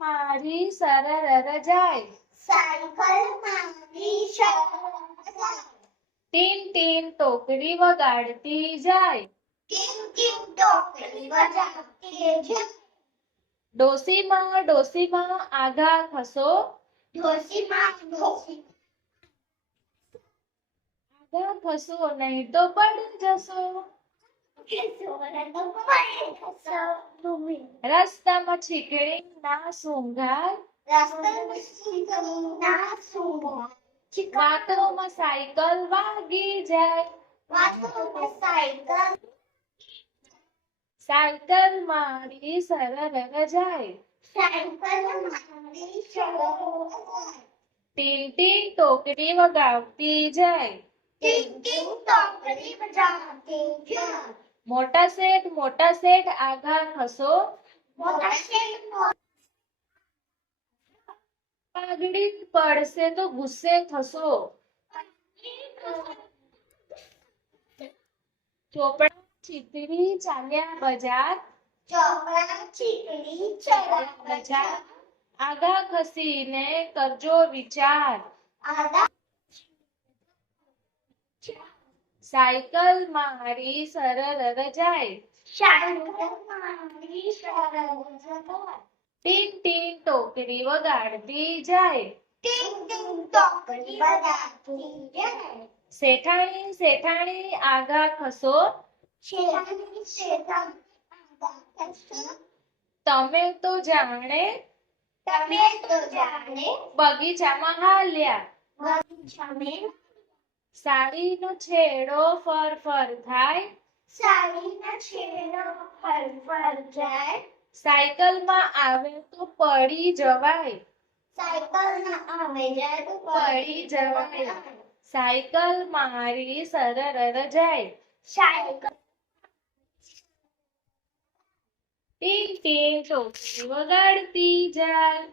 મારી સરર જાય, સાયકલ મારી સરળ જાય, ટીન ટીન ટોકરી વગાડતી જાય, ટીમ ટીમ ટોકરી વગાડતી જાય, ડોસીમાં આઘા ખસો, ડોશીમાં આઘા ખસો નહીં તો પડી જશો, રસ્તામાં છીકણી ના સૂંઘાય, વાતોમાં સાયકલ વાગી જાય, સાયકલ મારી સરર જાય, ટીન ટીન ટોકરી વગાડતી જાય, મોટા શેઠ આઘા ખસો, પાઘડી પડશે તો ગુસ્સે થશો, ચોપડા ચીતરી ચાલ્યા બજાર, આઘા ખસીને કરજો વિચાર, સાયકલ મારી સરર જાય, ટીન ટીન ટોકરી વગાડતી જાય, શેઠાણી આઘા ખસો, તમે તો જાણે બગીચામાં હાલ્યા, સાડીનો છેડો ફર ફર થાય, સાયકલમાં આવે તો પડી જવાય, પડી જવાય, સાયકલ મારી સરર જાય, ટીન ટીન ટોકરી વગાડતી જાય.